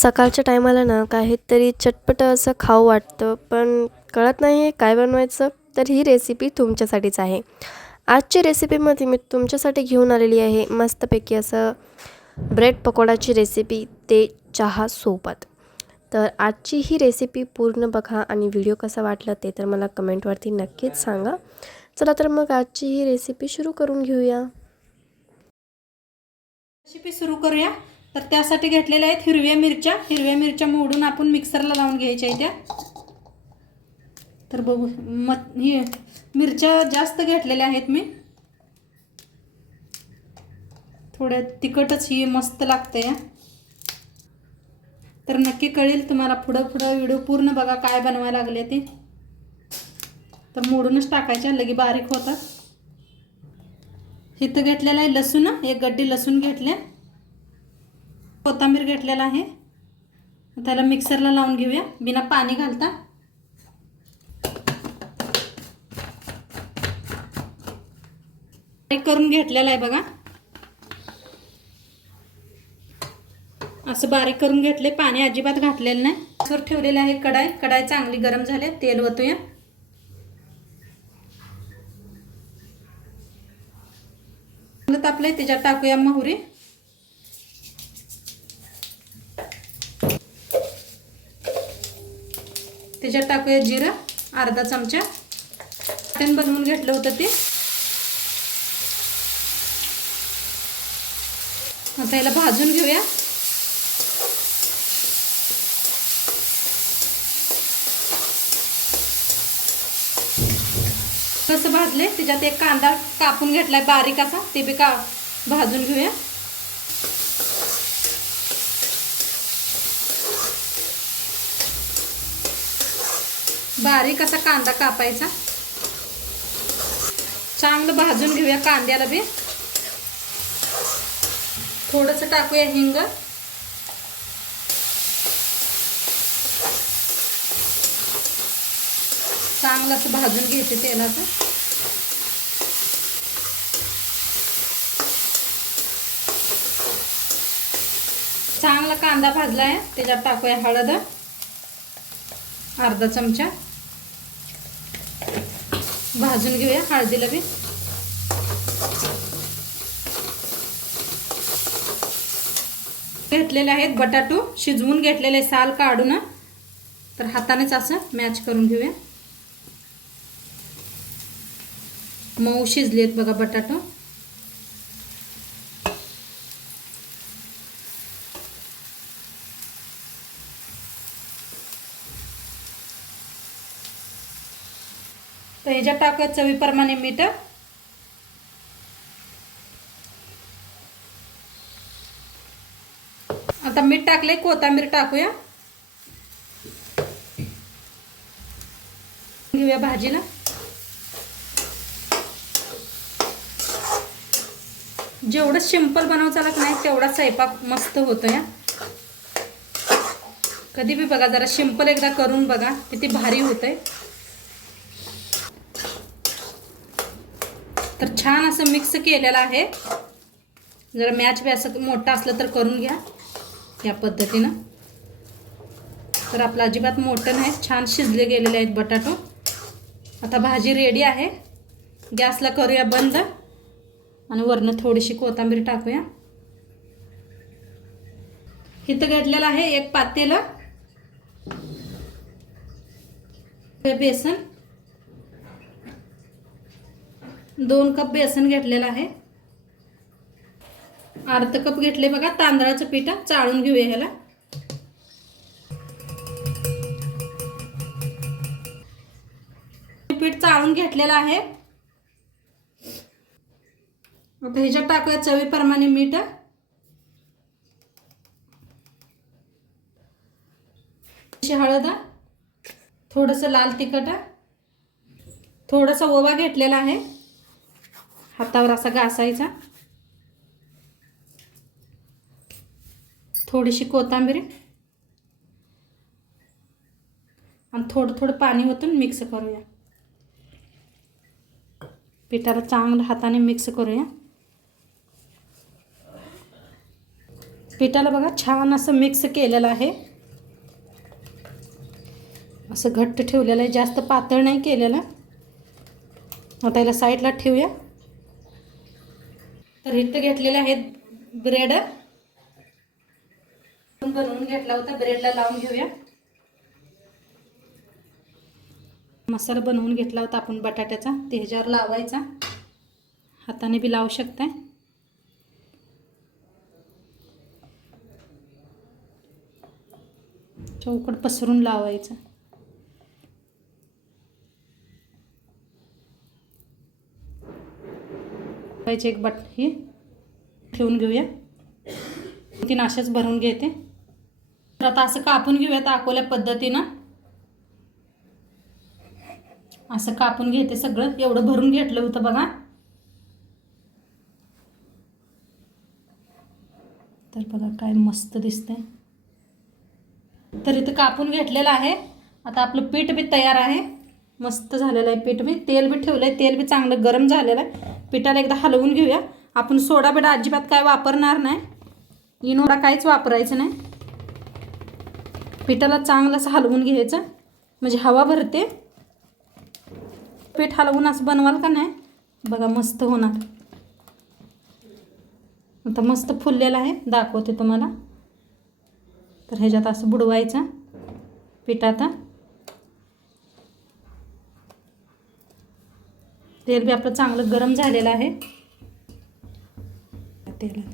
सकाळच्या टायमाला ना काहीतरी चटपटं असं खाऊ वाटतं पण कळत नाही आहे काय बनवायचं तर ही रेसिपी तुमच्यासाठीच आहे. आजची रेसिपीमध्ये मी तुमच्यासाठी घेऊन आलेली आहे मस्तपैकी असं ब्रेड पकोडाची रेसिपी ते चहा सोबत. तर आजची ही रेसिपी पूर्ण बघा आणि व्हिडिओ कसा वाटला ते तर मला कमेंटवरती नक्कीच सांगा. चला तर मग आजची ही रेसिपी सुरू करून घेऊया. रेसिपी सुरू करूया. तर त्यासाठी घेतलेल्या आहेत हिरव्या मिरच्या. हिरव्या मिरच्या मोडून आपण मिक्सरला लावून घ्यायच्या आहेत त्या. तर बघू म ही मिरच्या जास्त घेतलेल्या आहेत मी. थोड्या तिखटच ही मस्त लागतं या तर नक्की कळेल तुम्हाला पुढं पुढं व्हिडिओ पूर्ण बघा काय बनवायला लागले ते. तर मोडूनच टाकायच्या लगे बारीक होतात. इथं घेतलेलं आहे लसूण एक गड्डी लसूण घेतल्या. कोथंबीर घेतलेला आहे. त्याला मिक्सरला लावून घेऊया. बिना पाणी घालता. करून घेतलेला आहे बघा. असं बारीक करून घेतले. पाणी अजिबात घातलेलं नाही. गॅसवर ठेवलेले आहे कढाई. कढाई चांगली गरम झाली तेल ओतूया. तापलंय. त्याच्यात टाकूया मोहरी. त्याच्यात टाकूया जिरं अर्धा चमचा. मटण बनवून घेतलं होतं ते. आता याला भाजून घेऊया. कसं भाजले त्याच्यात एक कांदा कापून घेतलाय बारीक असा ते बी का भाजून घेऊया. बारीक असा कांदा कापायचा. चांगलं भाजून घेऊया कांद्याला बी. थोडंसं टाकूया हिंग. चांगलं असं भाजून घ्यायचे तेलाचं. चांगला कांदा भाजला आहे त्याच्यात टाकूया हळद. अर्धा चमचा. भाजून घेऊया हळदीला बी घेतलेले आहेत बटाटो शिजवून घेतलेले साल काढून. तर हातानेच असं मॅच करून घेऊया. मऊ शिजलेत बघा बटाटो. तर टाकूया चवीप्रमाणे मीठ. आता मीठ टाकले कोथिंबीर टाकूया. घेऊया भाजीला. जेवढं सिंपल बनव चालत नाही तेवढा स्वयंपाक मस्त होतो या कधी बी बघा जरा सिंपल एकदा करून बघा किती भारी होतंय. तर छान असं मिक्स केलेलं आहे. जरा मॅच बी असं मोठं असलं तर करून घ्या या पद्धतीनं. तर आपलं अजिबात मोठं नाही छान शिजले गेलेले आहेत बटाटो. आता भाजी रेडी आहे. गॅसला करूया बंद. आणि वरनं थोडीशी कोथिंबीर टाकूया. इथं घडलेलं आहे एक पातेलं. बेसन. दोन कप बेसन घेतलेलं आहे. अर्ध कप घेतले बघा तांदळाचं पीठ चाळून घेऊया ह्याला. पीठ चाळून घेतलेलं आहे. आता ह्याच्यात टाकूया चवीप्रमाणे मीठ. हळद थोडंसं लाल तिखट थोडासा ओवा घेतलेला आहे. हातावर असा घासायचा. थोडीशी कोथिंबीर. आणि थोडं थोडं पाणी ओतून मिक्स करूया. पिठाला चांगलं हाताने मिक्स करूया. पिठाला बघा छान असं मिक्स केलेलं आहे. असं घट्ट ठेवलेलं आहे. जास्त पातळ नाही केलेलं. आता याला साईडला ठेवूया. तर इथं घेतलेले आहेत ब्रेड. बनवून घेतला होता ब्रेडला लावून घेऊया. मसाला बनवून घेतला होता आपण बटाट्याचा ते ह्याच्यावर लावायचा. हाताने बी लावू शकताय. चौकट पसरून लावायचं. पाहिजे एक बट ही ठेवून घेऊया. तीन अशाच भरून घेते. तर आता असं कापून घेऊयात अकोल्या पद्धतीनं. असं कापून घेते सगळं. एवढं भरून घेतलं होतं बघा. तर बघा काय मस्त दिसतंय. तर इथं कापून घेतलेलं आहे. आता आपलं पीठ बी तयार आहे. मस्त झालेलं आहे पीठ बी. तेल बी ठेवलं आहे तेल बी चांगलं गरम झालेलं आहे. पिठाला एकदा हलवून घेऊया. आपण सोडा बिडा अजिबात काय वापरणार नाही. इनोडा काहीच वापरायचं नाही. पिठाला चांगलं असं हलवून घ्यायचं. म्हणजे हवा भरते. पीठ हलवून असं बनवाल का नाही? बघा मस्त होणार. आता मस्त फुललेलं आहे. दाखवते तुम्हाला. तर ह्याच्यात असं बुडवायचं. पिठात तेल बी आपलं चांगलं गरम झालेलं आहे. तेलात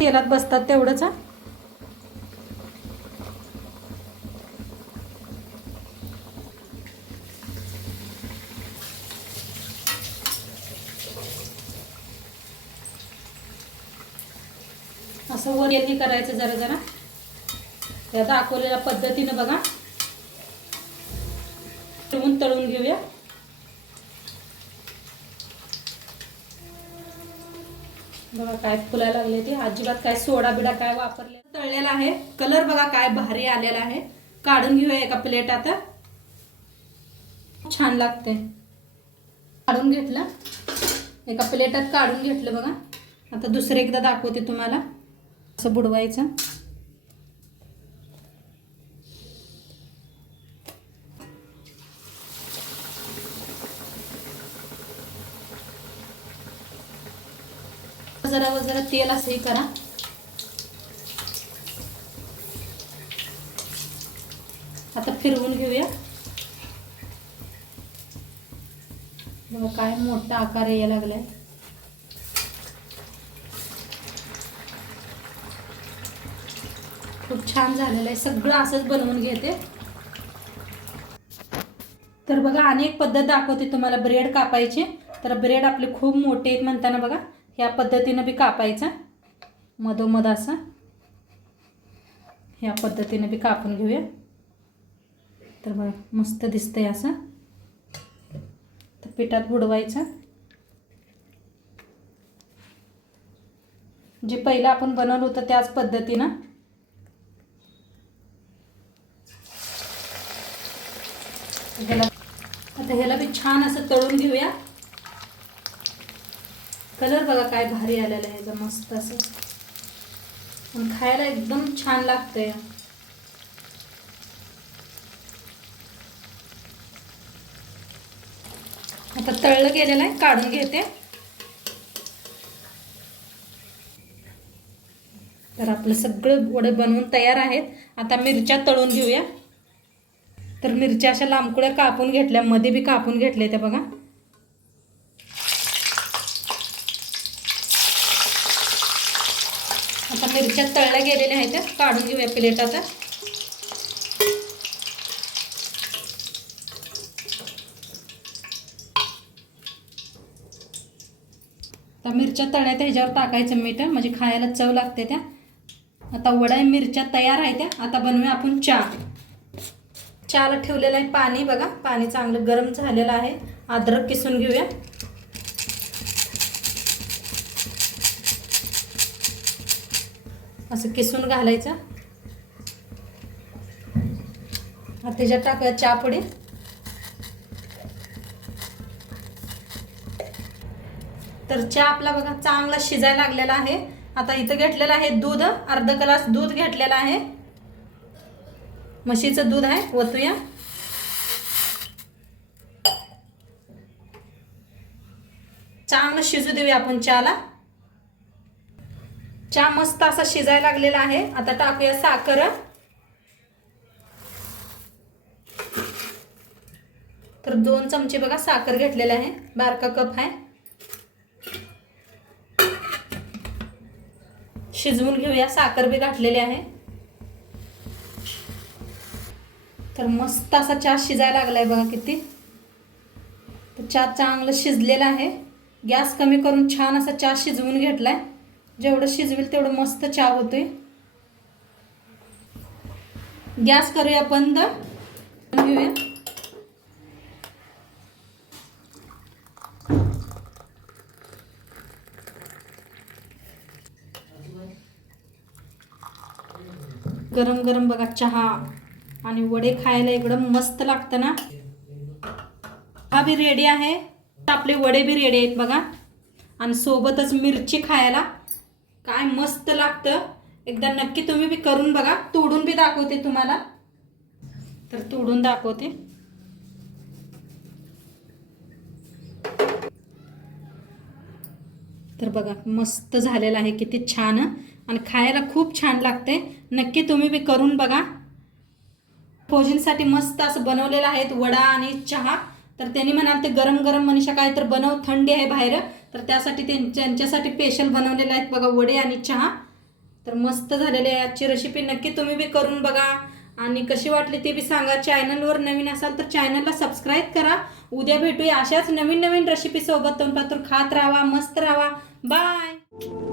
तेलात बसतात तेवढंच हा. असं वर यांनी करायचं जरा जरा. त्या दाखवलेल्या पद्धतीनं बघा. तळून तळून घेऊया. बघा काय फुलायला लागले ते. अजिबात काय सोडा बिडा काय वापरले तळलेला आहे. कलर बघा काय भारी आलेला आहे. काढून घेऊया एका प्लेट आता. छान लागते काढून घेतलं. एका प्लेटात काढून घेतलं बघा. आता दुसरं एकदा दाखवते तुम्हाला. असं बुडवायचं. जरा जरा तेल असं हे करा. आता फिरवून घेऊया. बघा काय मोठा आकार यायला लागलाय. खूप छान झालेलं आहे. सगळं असंच बनवून घेते. तर बघा अनेक पद्धत दाखवते तुम्हाला. ब्रेड कापायचे. तर ब्रेड आपले खूप मोठे आहेत म्हणताना बघा. ह्या पद्धतीनं बी कापायचा. मधोमध असं. ह्या पद्धतीनं बी कापून घेऊया. तर बघा मस्त दिसतंय असं. तर पिठात बुडवायचं. जे पहिलं आपण बनवलं होतं त्याच पद्धतीनं. ह्याला आता ह्याला बी छान असं तळून घेऊया. कलर बघा काय भारी आलेला आहे ह्याचा मस्त असं. पण खायला एकदम छान लागतंय. आता तळलं गेलेलं आहे काढून घेते. तर आपलं सगळं वडे बनवून तयार आहेत. आता मिरच्या तळून घेऊया. तर मिरच्या अशा लांबकुळ्या कापून घेतल्या मध्ये बी कापून घेतल्या त्या बघा आता मिरच्या तळल्या गेलेल्या आहेत त्या काढून घेऊया प्लेट आता. आता मिरच्या तळ्या त्या ह्याच्यावर टाकायचं मीठ म्हणजे खायला चव लागते त्या. आता वड्या मिरच्या तयार आहेत त्या. आता बनवूया आपण चहा. चहाला ठेवलेलं आहे पाणी बघा. पाणी चांगलं गरम झालेलं आहे. अद्रक किसून घेऊया. असं किसून घालायचं. आता त्याच्यात टाकूया चहापुडी तर चहा आपला बघा चांगला शिजायला लागलेला आहे. आता इथं घेतलेलं आहे दूध अर्ध ग्लास दूध घेतलेलं आहे. म्हशीचं दूध आहे ओतूया. चांगलं शिजू देऊया आपण चहाला. चहा मस्त असा शिजायला लागलेला आहे. आता टाकूया साखर. तर दोन चमचे बघा साखर घेतलेले आहे. बारका कप आहे. शिजवून घेऊया. साखर बी घातलेली आहे. तर मस्त असा चहा शिजायला लागलाय बघा किती. तर चहा चांगलं शिजलेला आहे. गॅस कमी करून छान असा चहा शिजवून घेतलाय. जेवढं शिजवेल तेवढं मस्त चहा होतोय. गॅस करूया बंद. घेऊया. गरम गरम बघा चहा आणि वडे खायला एकदम मस्त लागतं ना. हा बी रेडी आहे. आपले वडे बी रेडी आहेत बघा. आणि सोबतच मिरची खायला. काय मस्त लागतं. एकदा नक्की तुम्ही बी करून बघा. तोडून बी दाखवते तुम्हाला. तर तोडून दाखवते. तर बघा मस्त झालेलं आहे. किती छान. आणि खायला खूप छान लागते नक्की तुम्ही बी करून बघा. फौजींसाठी मस्त असं बनवलेलं आहे वडा आणि चहा. तर त्यांनी म्हणाल ते गरम गरम मनीषा काय तर बनव थंडी आहे बाहेर. तर त्यासाठी त्यांच्यासाठी स्पेशल बनवलेले आहेत बघा वडे आणि चहा. तर मस्त झालेले आहे आजची रेसिपी नक्की तुम्ही बी करून बघा. आणि कशी वाटली ते बी सांगा. चॅनलवर नवीन असाल तर चॅनलला सबस्क्राईब करा. उद्या भेटूया अशाच नवीन नवीन रेसिपी सोबत. तोंड खात राहा मस्त राहा. बाय